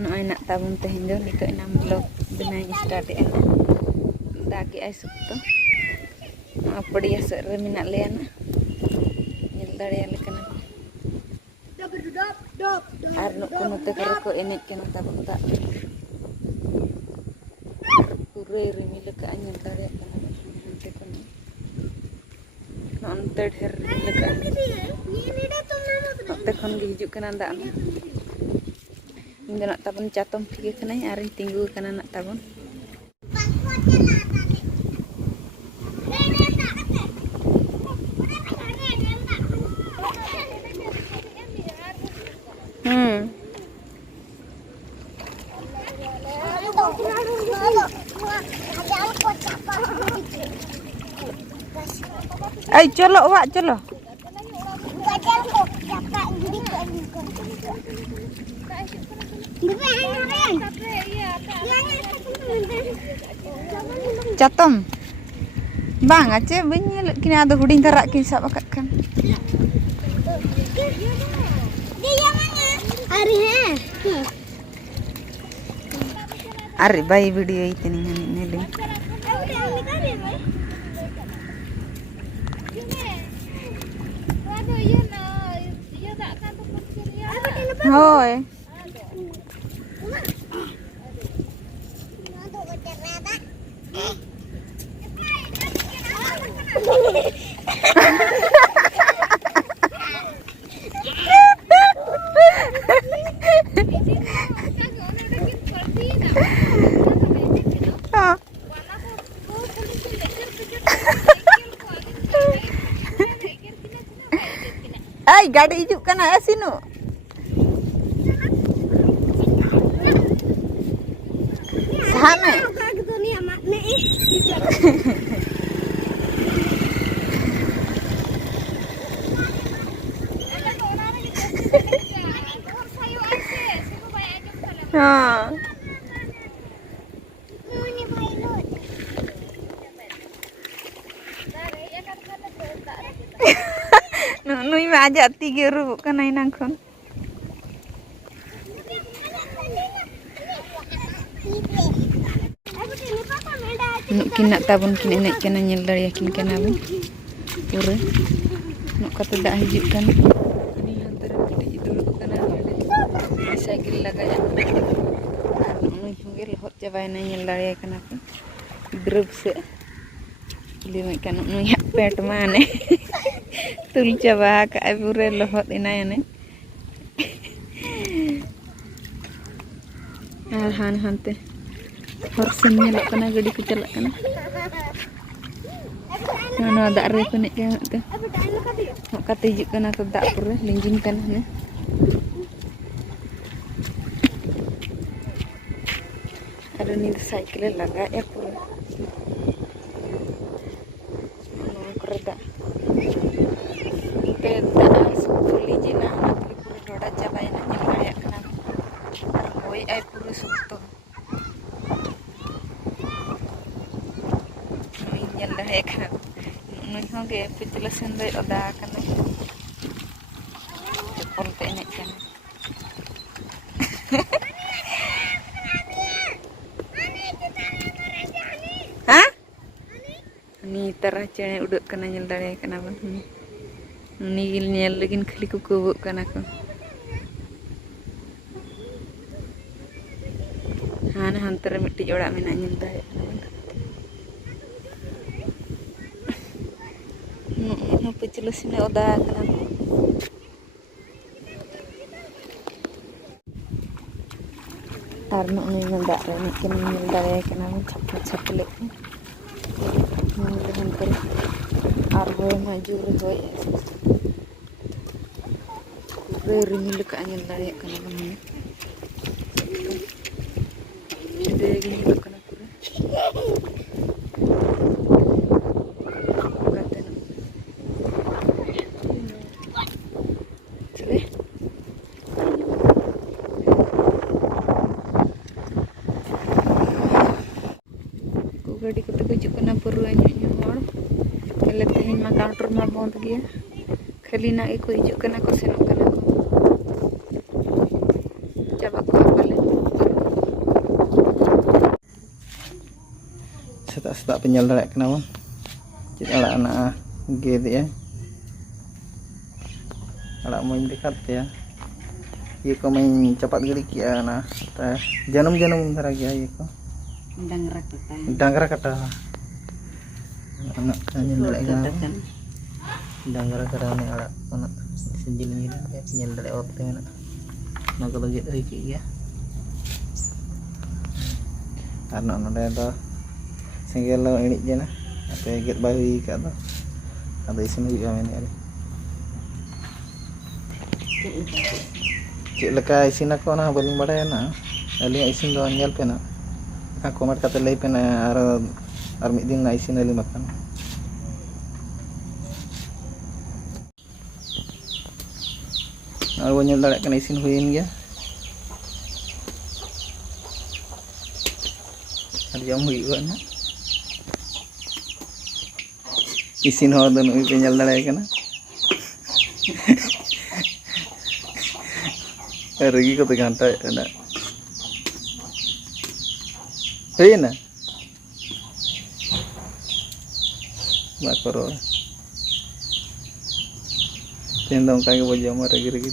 Noy nak tabun teh Indo nito enam vlog benai start ena. Dagi ay sukto. Apodi asar minak leana. Nyel dare lekana. Arno kuno te ko enek kena tabun tak. Pure rimil ka anyel dare kana te kono. Non te dher rimil ka. Te kon gi hijuk kana dak na. Indo nak tabun catom pigi kana arin tinggu kana nak tabun. Ay cholo wak cholo. Catom. Bang ace benyel kini ada huding tarak kin sab akak kan. Ari bayi video itu nih nih. Hoi. Ay, gaada hijuk kana asinu. Sahame. Ha. Nui ma ajak tiga rubuk kana inang kon. Nukin nak tabun kin enek kana nyel dari yakin kana bun. Pura. Nuk kata dak hijuk kan. Ini antara gede itu kana ada. Cycle lagaya. Nui hungil hot jabaina nyel dari kana kan. Grup se. Lima kan nui pet mane. Tul coba ka pura lohot inayane. Han hante. Horsen nyelok kana gadi ku celak kana. Nano ada re ko nek ya tu. Mak kata hijuk kana ke dak pura linjing kana ne. Ada ni cycle laga ya pura. Nano kerda. Peda sukuli jina natri pura doda jabaina nyel ya kana. Hoi ai pura sukto. Nyel ya kana. Nui honge pitulasin dai oda kana. Jepol te enek kana. Hah? Ni tara cene uduk kana nyel dare kana ban. Ni gil nyel lagin khali ku kubuk kana ko. Han hantar mitti orak mena nyel dare. No pitulasin oda kana. Arno ni ndak re ni kin nyel dare kana chaplet. Hantar arbo maju re Very milik anyel dare kana ban. Jadi gini kana pura. Gadi ko hijuk kana pura nyu hor. Kale tehin ma counter ma bond gaya. Khali na ko hijuk kana ko senok kana ko. Coba ko apale. Setak-setak penyal darat kena bang. Cik anak-anak gitu ya. Anak main dekat ya. Iya kau main cepat gelik ya nah. Janum-janum bentar lagi ya kau. Dangrak kata. Anak hanya darat kena. Dangrak kata anak sendiri ya penyal darat waktu anak. Nak kalau gitu ya. Anak itu singgil lo ini je nah. Apa get bayi kat tu. Ada isin juga ini ada. Cik leka isin aku nah paling badai nah. Ali isin do anyal pe nah. Aku mat kata lay pe nah ar mid din na isin ali makan. Aku nyal darat kena isin huin ya. Ada jam hujan na. Isin ho doon uy penyal darat kena. Rugi ko ganta na. Hey na. Makoro. Tendong kage bojama ragi-ragi.